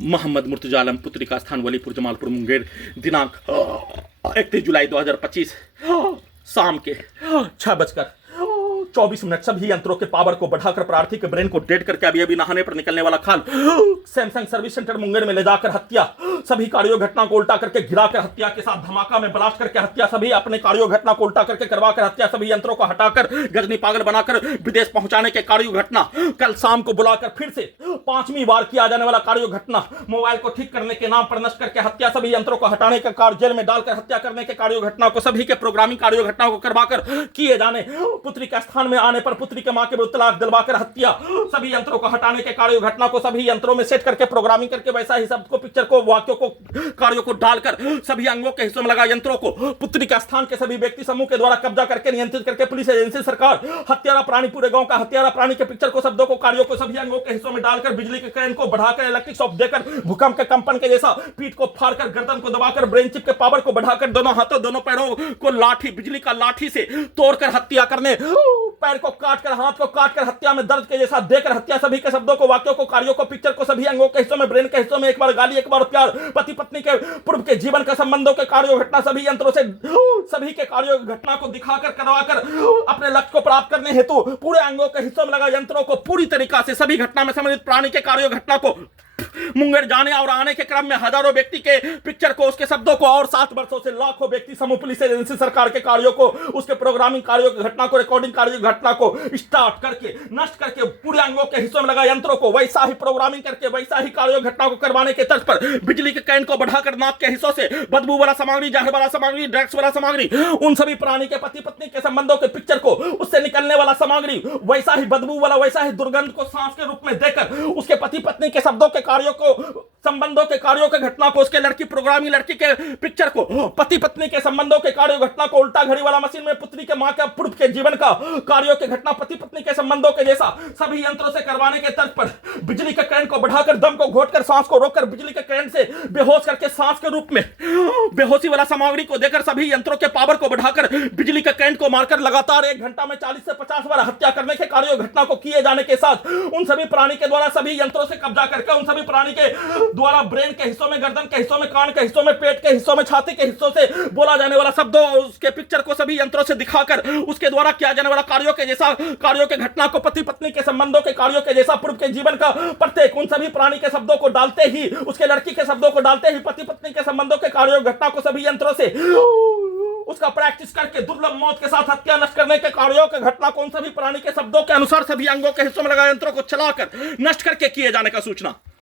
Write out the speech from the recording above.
मोहम्मद मुर्तजा आलम, पुत्री का स्थान वलीपुर जमालपुर मुंगेर, दिनांक 31 जुलाई 2025 शाम के 6:24। सभी यंत्रों के पावर को बढ़ाकर प्रार्थी के ब्रेन को डेड करके अभी अभी नहाने पर निकलने वाला खाल सैमसंग सर्विस सेंटर मुंगेर में ले जाकर हत्या। सभी कार्यों घटना को उल्टा करके गिराकर हत्या के साथ धमाका में ब्लास्ट करके हत्या। सभी अपने कार्यों घटना को उल्टा करके करवाकर हत्या। सभी यंत्रों को हटाकर गजनी पागल बनाकर विदेश पहुंचाने के कार्यों घटना। कल शाम को बुलाकर फिर से 5वीं बार किया जाने वाला कार्यों घटना। मोबाइल को ठीक करने के नाम पर नष्ट करके हत्या। सभी यंत्रों को हटाने का कार्य, जेल में डालकर हत्या करने के कार्यों घटना को, सभी के प्रोग्रामिंग कार्यों घटना को करवाकर किए जाने। पुत्री के स्थान में आने पर पुत्री के मां के तलाक दिलवाकर हत्या। सभी यंत्रों को हटाने के कार्यों घटना को सभी यंत्रों में सेट करके प्रोग्रामिंग करके वैसा ही शब्द को, पिक्चर को, वाक्यों को, कार्यों को डालकर सभी अंगों के हिस्सों में लगा यंत्रों को पुत्री के स्थान के सभी व्यक्ति समूह के द्वारा कब्जा करके नियंत्रित करके पुलिस एजेंसी, सरकार, हत्यारा प्राणी, पूरे गांव का हत्यारा प्राणी के पिक्चर को, शब्दों को, कार्यों को सभी अंगों के हिस्सों में डालकर बिजली के करंट को बढ़ाकर इलेक्ट्रिक शॉक देकर भूकंप के कंपन के जैसा पीठ को फाड़कर गर्दन को दबाकर ब्रेन चिप के पावर को बढ़ाकर दोनों हाथों दोनों पैरों को लाठी, बिजली का लाठी से तोड़कर हत्या करने, पैर को काटकर, हाथ को काटकर हत्या में दर्द के जैसा देकर हत्या। सभी के शब्दों को, वाक्यों को, कार्यों को, पिक्चर को सभी अंगों के हिस्सों में, ब्रेन के हिस्सों में एक बार गाली, एक बार प्यार, पति पत्नी के पूर्व के जीवन का संबंधों के कार्यों घटना सभी यंत्रों से सभी के कार्यों घटना को दिखाकर करवाकर अपने लक्ष्य को प्राप्त करने हेतु पूरे अंगों के हिस्सों में लगा यंत्रों को पूरी तरीका से सभी घटना में संबंधित प्राणी के कार्यों घटना को मुंगेर जाने और आने के क्रम में हजारों व्यक्ति के पिक्चर को, उसके शब्दों को और 7 वर्षों से लाखों व्यक्ति समूह, पुलिस एजेंसी, सरकार के कार्यों को, उसके प्रोग्रामिंग कार्यों की घटना को, रिकॉर्डिंग कार्यों की घटना को स्टार्ट करके नष्ट करके पूरे अंगों के हिस्सों में लगा यंत्रों को वैसा ही प्रोग्रामिंग करके वैसा ही कार्यों घटना को करवाने के तर्ज पर बिजली के कैन को बढ़ाकर नाक के हिस्सों से बदबू वाला सामग्री, जहर वाला सामग्री, ड्रग्स वाला सामग्री, उन सभी प्राणी के पति पत्नी के संबंधों के पिक्चर को, उससे निकलने वाला सामग्री वैसा ही बदबू वाला, वैसा ही दुर्गंध को सांस के रूप में देकर उसके पति पत्नी के शब्दों के कार्यों को, संबंधों के कार्यों के घटना को, उसके लड़की प्रोग्रामिंग लड़की के पिक्चर को, पति पत्नी के संबंधों के कार्यों घटना को उल्टा घड़ी वाला मशीन में पुत्री के मां के पूर्व के जीवन का कार्यों के घटना, पति पत्नी के संबंधों के जैसा सभी यंत्रों से करवाने के तर्ज पर बिजली के करंट को बढ़ाकर, दम को घोटकर, सांस को रोककर बिजली के करंट से बेहोश करके सांस के रूप में बेहोशी वाला सामग्री को देकर सभी यंत्रों के पावर को बढ़ाकर बिजली के करंट को मारकर लगातार 1 घंटा में 40 से 50 बार हत्या करने के कार्यों घटना को किए जाने के साथ उन सभी प्राणी के द्वारा सभी यंत्रों से कब्जा करके उन सभी प्राणी के द्वारा ब्रेन के हिस्सों में, गर्दन के हिस्सों में, कान के हिस्सों में, पेट के हिस्सों में, छाती के हिस्सों से बोला जाने वाला शब्दों, उसके पिक्चर को सभी यंत्रों से दिखाकर उसके द्वारा किया जाने वाला कार्यों के जैसा, कार्यों के घटना को, पति पत्नी के संबंधों के कार्यों के जैसा, पूर्व के जीवन का प्रत्येक उन सभी प्राणी के शब्दों को डालते ही, उसके लड़की के शब्दों को डालते ही, पति पत्नी के संबंधों के कार्यों घटना को सभी यंत्रों से उसका प्रैक्टिस करके दुर्लभ मौत के साथ हत्या नष्ट करने के कार्यों के घटना को उन सभी प्राणी के शब्दों के अनुसार सभी अंगों के हिस्सों में लगा यंत्रों को चलाकर नष्ट करके किए जाने का सूचना।